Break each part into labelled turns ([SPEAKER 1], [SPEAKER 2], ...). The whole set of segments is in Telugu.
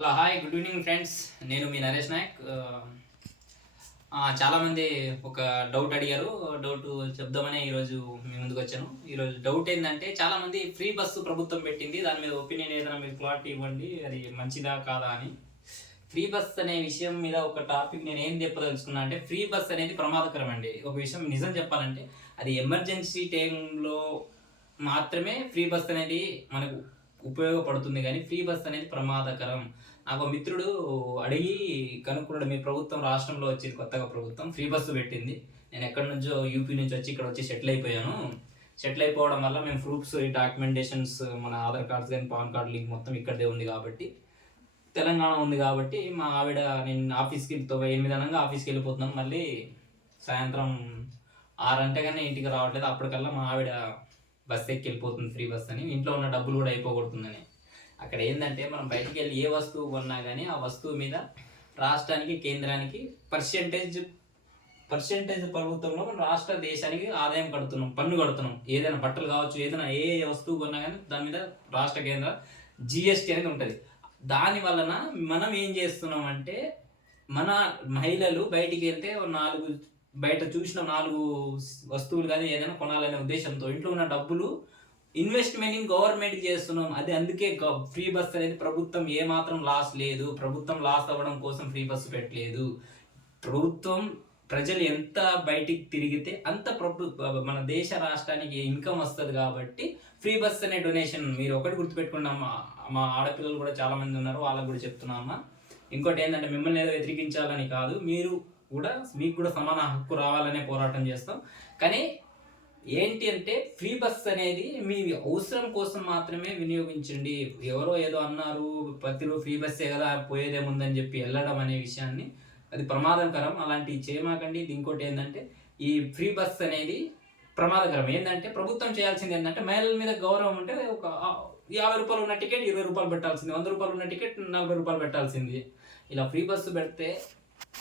[SPEAKER 1] Hello hi good evening friends. నేను మీ నరేష్ నాయక్. చాలామంది ఒక డౌట్ అడిగారు. డౌట్ చెప్దామనే ఈరోజు మీ ముందుకు వచ్చాను. ఈరోజు డౌట్ ఏంటంటే చాలామంది ఫ్రీ బస్సు ప్రభుత్వం పెట్టింది. దాని మీద ఒపీనియన్ ఏదైనా మీరు క్లారిటీ ఇవ్వండి. అది మంచిదా కాదా అని. ఫ్రీ బస్ అనే విషయం మీద ఒక టాపిక్ నేను ఏం చెప్పదలుచుకున్నా అంటే ఫ్రీ బస్ అనేది ప్రమాదకరం అండి. ఒక విషయం నిజం చెప్పాలంటే అది ఎమర్జెన్సీ టైంలో మాత్రమే ఫ్రీ బస్ అనేది మనకు ఉపయోగపడుతుంది కానీ ఫ్రీ బస్ అనేది ప్రమాదకరం. నాకు మిత్రుడు అడిగి కనుక్కున్నాడు మీ ప్రభుత్వం రాష్ట్రంలో వచ్చింది కొత్తగా ప్రభుత్వం ఫ్రీ బస్సు పెట్టింది. నేను ఎక్కడి నుంచో యూపీ నుంచి వచ్చి ఇక్కడ వచ్చి సెటిల్ అయిపోయాను. సెటిల్ అయిపోవడం వల్ల మేము ప్రూఫ్స్ డాక్యుమెంటేషన్స్ మన ఆధార్ కార్డ్స్ కానీ పాన్ కార్డ్ లింక్ మొత్తం ఇక్కడే ఉంది కాబట్టి తెలంగాణ ఉంది కాబట్టి మా ఆవిడ నేను ఆఫీస్కి ఎనిమిది అనగా ఆఫీస్కి వెళ్ళిపోతున్నాను. మళ్ళీ సాయంత్రం ఆరు కానీ ఇంటికి రావట్లేదు. అప్పటికల్లా మా ఆవిడ బస్ ఎక్కి వెళ్ళిపోతుంది ఫ్రీ బస్ అని. ఇంట్లో ఉన్న డబ్బులు కూడా అయిపోగొడుతుందని. అక్కడ ఏంటంటే మనం బయటికి వెళ్ళి ఏ వస్తువు కొన్నా కానీ ఆ వస్తువు మీద రాష్ట్రానికి కేంద్రానికి పర్సెంటేజ్ పర్సెంటేజ్ ప్రభుత్వంలో మనం రాష్ట్ర దేశానికి ఆదాయం కడుతున్నాం పన్ను కడుతున్నాం. ఏదైనా బట్టలు కావచ్చు ఏదైనా ఏ వస్తువు కొన్నా కానీ దాని మీద రాష్ట్ర కేంద్ర జిఎస్టీ అనేది ఉంటుంది. దాని వలన మనం ఏం చేస్తున్నాం అంటే మన మహిళలు బయటికి వెళ్తే నాలుగు బయట చూసిన నాలుగు వస్తువులు కానీ ఏదైనా కొనాలనే ఉద్దేశంతో ఇంట్లో ఉన్న డబ్బులు ఇన్వెస్ట్మెంట్ ఇన్ గవర్నమెంట్ చేస్తున్నాం. అది అందుకే ఫ్రీ బస్ అనేది ప్రభుత్వం ఏమాత్రం లాస్ లేదు. ప్రభుత్వం లాస్ అవ్వడం కోసం ఫ్రీ బస్సు పెట్టలేదు. ప్రభుత్వం ప్రజలు ఎంత బయటికి తిరిగితే అంత ప్రభు మన దేశ రాష్ట్రానికి ఇన్కమ్ వస్తుంది కాబట్టి ఫ్రీ బస్ అనే డొనేషన్ మీరు ఒకటి గుర్తుపెట్టుకున్నాం మా మా ఆడపిల్లలు కూడా చాలామంది ఉన్నారు. వాళ్ళకు కూడా చెప్తున్నామా ఇంకోటి ఏంటంటే మిమ్మల్ని ఏదో వ్యతిరేకించాలని కాదు. మీరు కూడా మీకు కూడా సమాన హక్కు రావాలనే పోరాటం చేస్తాం. కానీ ఏంటి అంటే ఫ్రీ బస్ అనేది మీ అవసరం కోసం మాత్రమే వినియోగించండి. ఎవరో ఏదో అన్నారు ప్రతిరోజు ఫ్రీ బస్సే కదా పోయేదేముందని చెప్పి వెళ్ళడం అనే విషయాన్ని అది ప్రమాదకరం. అలాంటివి చేయమాకండి. ఇది ఇంకోటి ఏంటంటే ఈ ఫ్రీ బస్ అనేది ప్రమాదకరం. ఏంటంటే ప్రభుత్వం చేయాల్సింది ఏంటంటే మహిళల మీద గౌరవం ఉంటే ఒక యాభై రూపాయలు ఉన్న టికెట్ ఇరవై రూపాయలు పెట్టాల్సింది. వంద రూపాయలు ఉన్న టికెట్ నలభై రూపాయలు పెట్టాల్సింది. ఇలా ఫ్రీ బస్సు పెడితే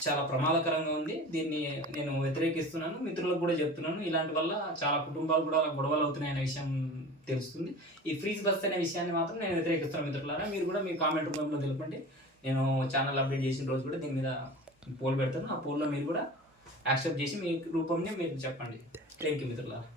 [SPEAKER 1] చాలా ప్రమాదకరంగా ఉంది. దీన్ని నేను వ్యతిరేకిస్తున్నాను. మిత్రులకు కూడా చెప్తున్నాను. ఇలాంటి వల్ల చాలా కుటుంబాలు కూడా గొడవలు అవుతున్నాయి అనే విషయం తెలుస్తుంది. ఈ ఫ్రీజ్ బస్ అనే విషయాన్ని మాత్రం నేను వ్యతిరేకిస్తున్నాను మిత్రులారా. మీరు కూడా మీ కామెంట్ రూపంలో తెలపండి. నేను ఛానల్ అప్డేట్ చేసిన రోజు కూడా దీని మీద పోల్ పెడతాను. ఆ పోల్లో మీరు కూడా యాక్సెప్ట్ చేసి మీ రూపంని మీరు చెప్పండి. థ్యాంక్ యూ మిత్రులారా.